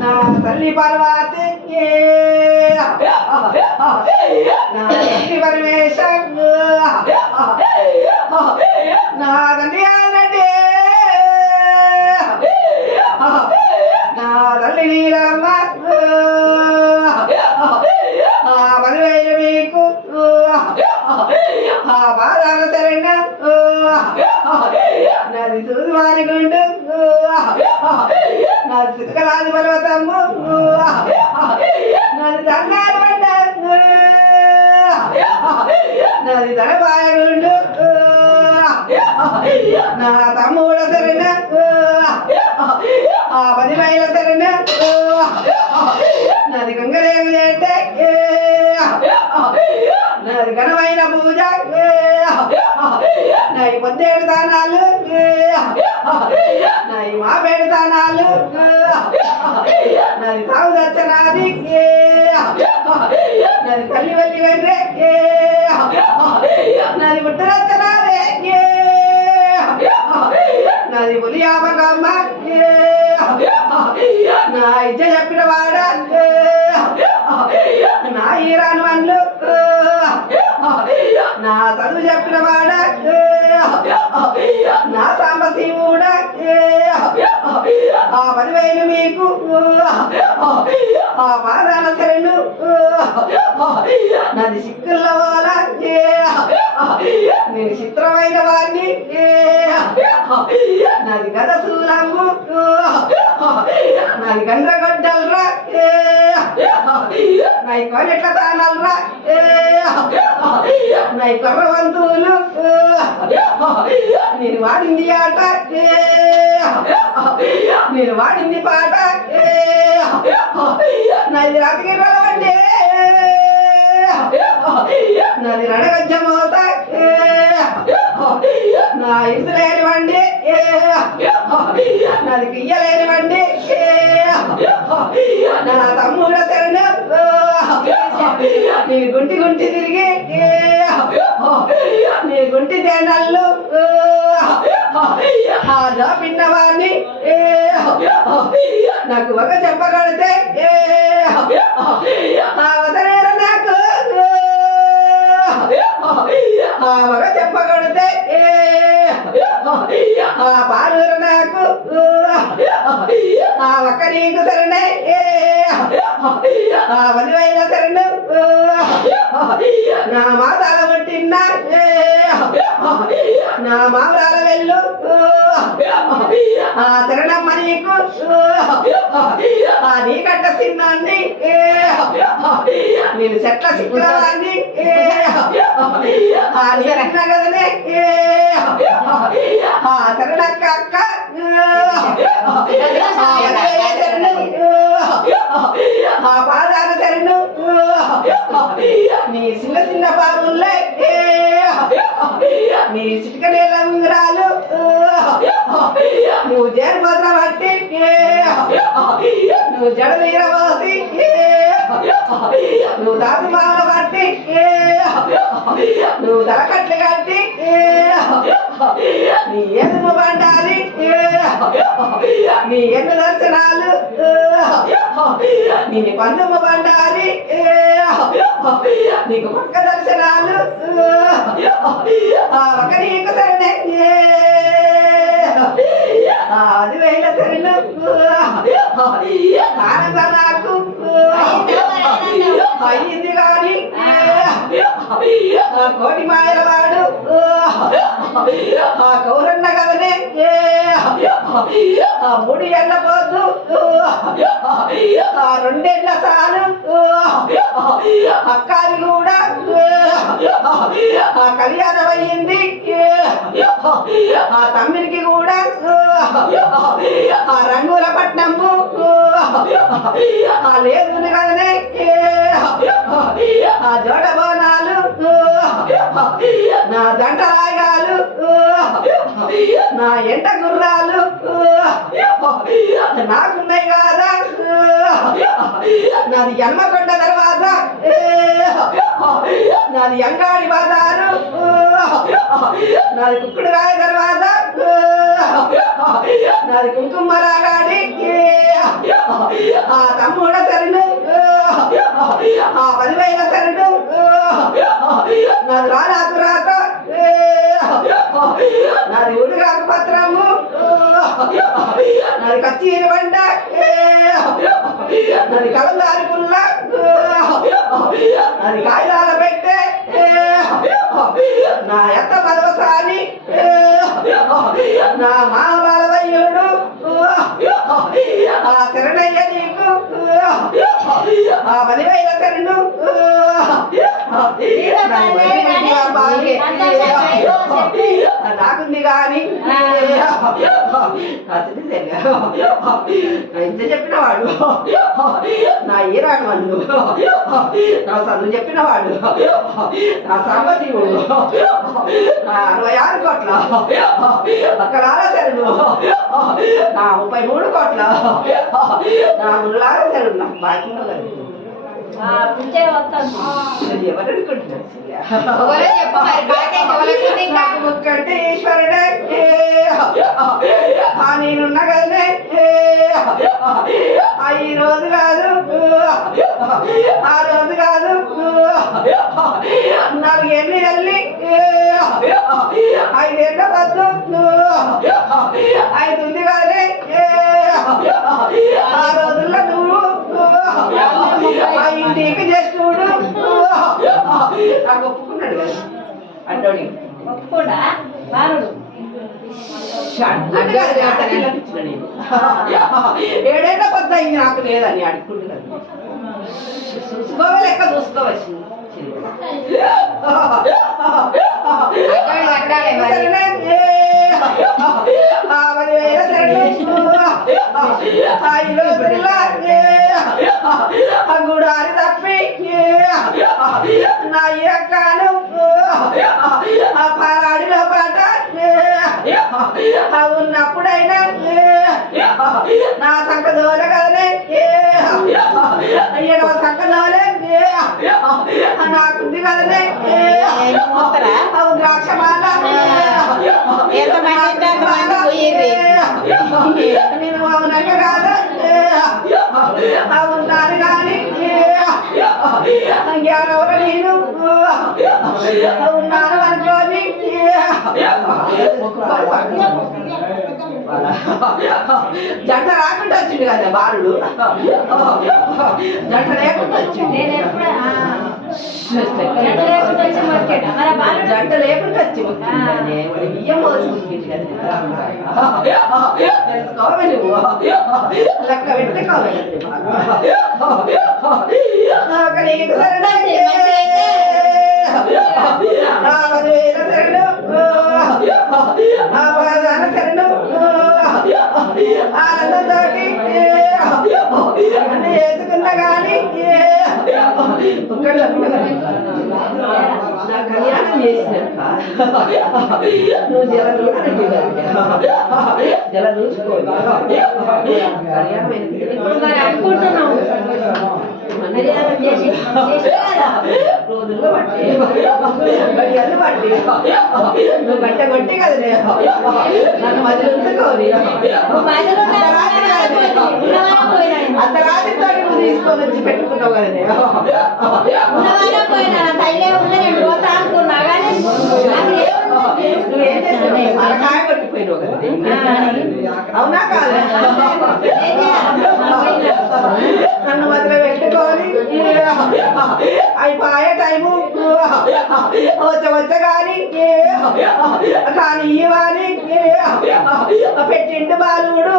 నా తల్లి పార్వతి నా తల్లి పరమేశ్వర్ నా తండ్రి ఆల్రెడ్డి నా తల్లి నీలమ్మ పదివేలు మీకు బాధాల శరణ నాది సూర్యవారి గుండు నాది సిద్ధకలాది పర్వతము నాది దండాలు పడ్డ నాది ధనపాయ గుండు నా తమ్ముడ శరణ 10 మైల శరణ నాది గంగరేగు చేటే నాది ఘనమైన పూజ నాయి 17 దానాలు నాయి మాపేడు దానాలు నాది తాగు దచ్చనాది నాది తల్లి వల్లి వెర్రే నాది పుట్టు దచ్చనాదే నాది పులి యాపకమ్మ నా ఇజ్జ చెప్పిన వాడ నా ఈరాను వన్లు నా చదువు చెప్పిన వాడ నా సాంబశివుడ 10,000 మీకు పాదాల శరణు నాది సిక్కుల వాళ్ళ నేను చిత్రమైన వాడిని నాది గద శూలము నాది గండ్రగొడ్డలరా నాయి కొనెట్ల తానలరా నాయి కొర్రవంతులు నేను వాడింది ఆట నేను వాడింది పాట నాది రాతగిర్రల వండి నాది నడగజ్జమోత నా ఇసులేని వండి నాది పియ్యలేని వండి నా తమ్ముడ శరణ నీ గుంటి గుంటి తిరిగి నీ గుంటి తేనల్లు పిన్నవాడిని నాకు ఒక చెప్పగలితే అవసరేర నాకు ఒక చెప్పగలితే పాలూర నాకు ఒక్క నీకు శరణే 10,000 శరణు నా మాతాల పుట్టిన నా మామరాల వెళ్ళు శరణమ్మ నీకు నీ కట్ట చిన్నాన్ని నేను చెట్ల చిక్కులవాన్ని శరణ కదనే శరణక్క అక్క పాదాల శరణు నీ చిన్న చిన్న పాముల్లే నీ చిటికనేల ఉంగరాలు నువ్వు జేరుభద్ర బట్టి నువ్వు జడ వీరవాసి నువ్వు దాసుమాల బట్టి నువ్వు తలకట్లు కట్టి నీ ఎదురు బండాలి నీ ఎన్ను దర్శనాలు నీ పందుము బండాలి నీకు పక్క దర్శనాలు ఒక నీకు శరణే 10,000 శరణు ఆనంద నాకు అయింది కానీ కోటి మాయల వాడు కౌరన్న కదనే 3 ఏళ్ళ పోతు 2 ఏళ్ళ సాలు అక్కాది కూడా కళ్యాణం అయ్యింది తమ్మిడికి కూడా రంగుల పట్నము లేదు కదనే జోడ బోనాలు నా దంట రాగాలు నా ఎంట గుర్రాలు నాకున్నాయి కాదా నాది జన్మకొండ తర్వాత నాది అంగాడి బాదారు నాది కుక్కుడు రాయ తర్వాత నాది కుంకుమ రాగాడి ఆ తమ్ముడ సరుడు ఆ 10,000 సరుడు నాది రానాకు రాత నాది ఉడుగాకు పత్రము నాది కచ్చీని బండ నాది కలందారి పుల్ల నాది కాయలాల పెట్టే నా ఎత్త పదవసాని నా మామలవయ్యుడు ఆ శరణయ్య నీకు ఆ 10,000 శరణు నాకుంది కానీ ఇంత చెప్పినవాడు నా ఈరాడు వాళ్ళు నా సన్ను చెప్పినవాడు నా సాంబశివుడు నా 66 కోట్ల అక్కడాల శరణు నా 33 కోట్ల నా ముళ్ళాల శరణు నాకు బాధ్యత ఈశ్వరుడే నేనున్నా కదనే ఈ రోజు కాదు ఆ రోజు కాదు 4 ఏళ్ళు వెళ్ళి 5 ఏళ్ళ వద్దు 5 ఉంది కదనే ఆ రోజుల్లో నువ్వు ఇంటికి చేస్తుడు నాకు ఒప్పుకున్నాడు కదా అడ్డోడి ఒప్పుకోడా బాలుడు 7 ఏళ్ళ కొద్ది అయింది నాకు లేదని అడుక్కుంటున్నాను చూసుకోవాలి లెక్క చూసుకోవచ్చు గుడారి తప్పి నా యొక్కను ఆ పారాడిలో పాట ఉన్నప్పుడైనా నా సంకదోల కదనే 7వ సంకదోలే నాకుంది కదనే ద్రాక్షమాల నేను అవునక కాదు అవున్నాను కానీ ఎవరెవరు నేను ఉన్నాను అనుకోని జంట రాకుండా వచ్చింది కదా బాలుడు జంట లేకుండా వచ్చింది జంట లేకుండా వచ్చి బియ్యం పోసుకుంటుంది తెలుసుకోవాలి నువ్వు లెక్క పెట్టుకోవాలి ఆనందంతోటి అన్ని వేసుకున్నా కానీ నా కళ్యాణం చేసినాక నువ్వు జల చూసుకో కళ్యాణం అనుకుంటున్నావు రోజుల్లో బట్టి గడియలు బట్టి నువ్వు గంట కొట్టి కదా నన్ను మధ్యలో ఉంచుకోని అర్ధరాత్రితో నువ్వు తీసుకొని వచ్చి పెట్టుకున్నావు కదా నువ్వేం చేస్తావు అలా కాయ కొట్టిపోయినావు కదా అవునా కాదు నన్ను మధ్యలో పెట్టుకొని అయిపోయే టైము వచ్చ కానీ ఇవ్వాలి పెట్టిండు బాలుడు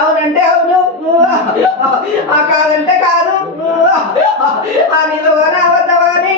అవునంటే అవును కాదంటే కాదు ఆ నిజమని అబద్ధమని